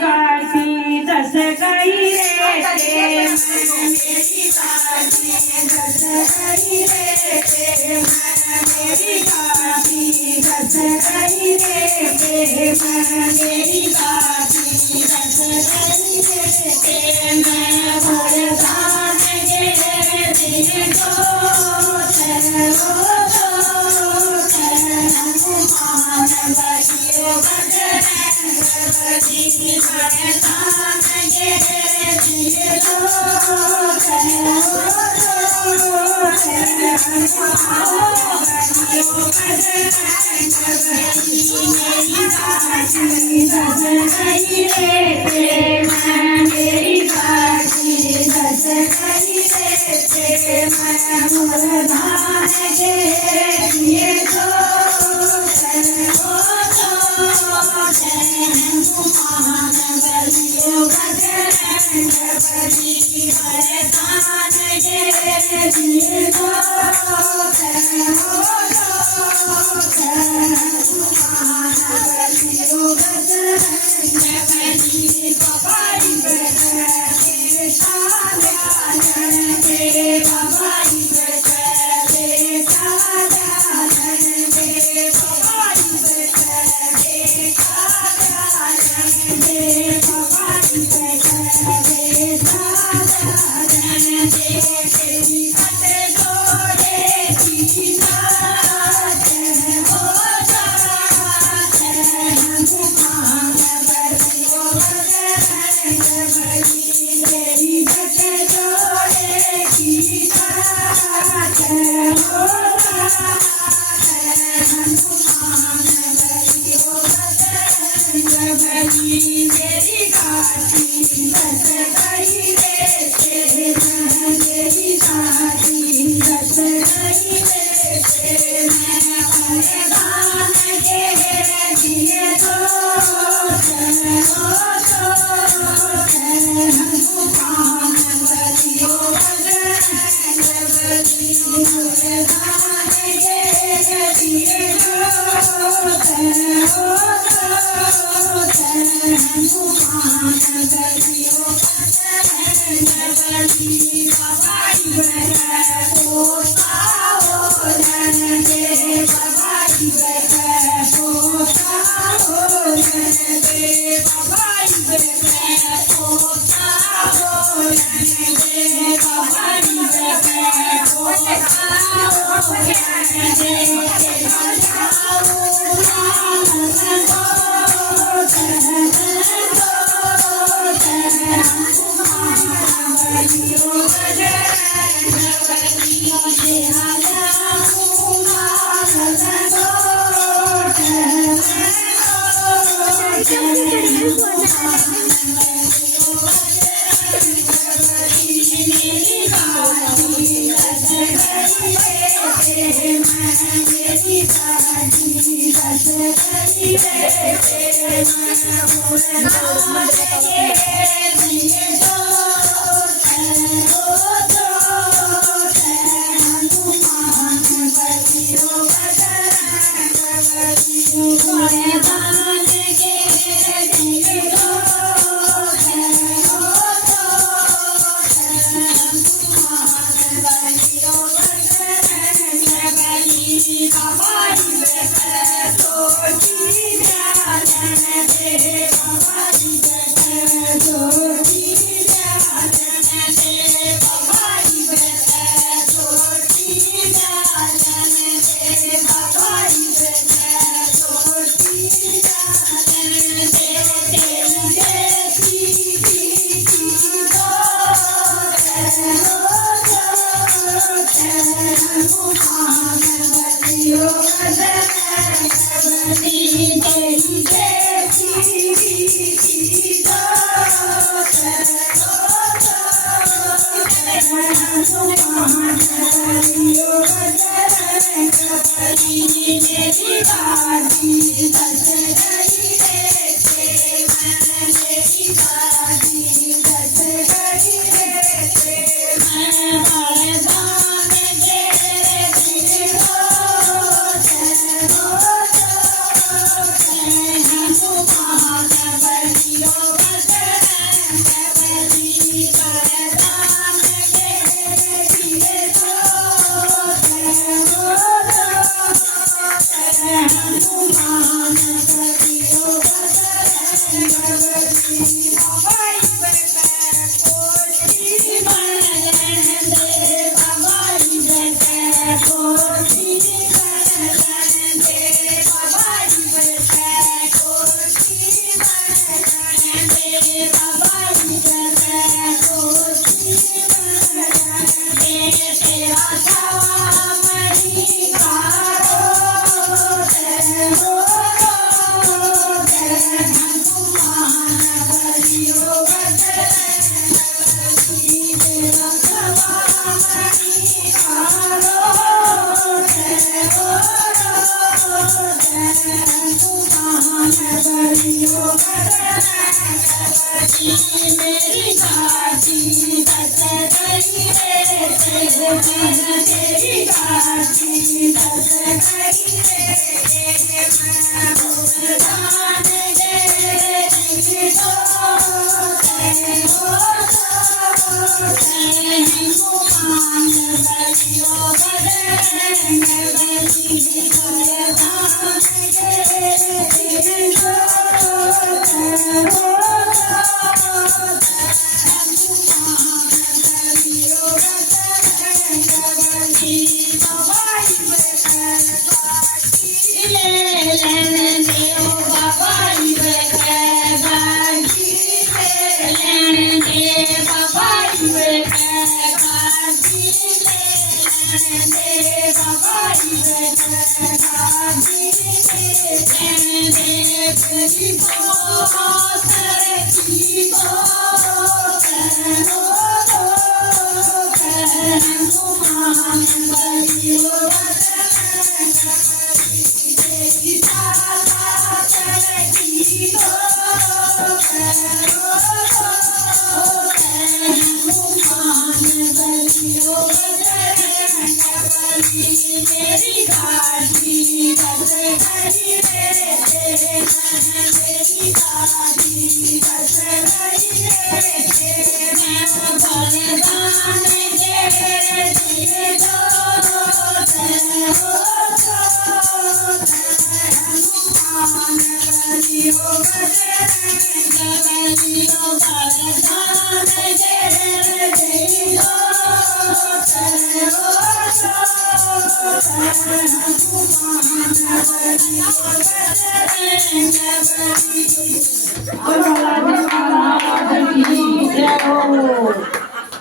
काशी दस गई रे मेरी काशी दस गई रे मेरी काशी दस गई रे मेरी काशी दस गई रे मैं भरदान गे दिल को हनुमान बलियो बजरंग भरदान गे दिल को मेरी काशी दस गई रे मेरी काशी दस गई रे मैं भरदान गे दिए तो हनुमान बलियो बजरंग बली भरदान गे दिए तो मेरी काशी दस गई रे मेरी काशी दस गई रे मैं भरदान गे दिए तो हनुमान बलियो बजरंग बली भरदान गे दिए तो हनुमान बलियो बजरंग बली भवाई भवाई मेरी गाजी दस गई रे तेरी गाजी दस गई रे मैं भगवान गे दो मान बलियो बदन बली भगवान गे दो मेरी गाजी दस गई रे मेरी गाजी दस गई रे मैं भगवान गे दो मान बलियो भगवान गे दो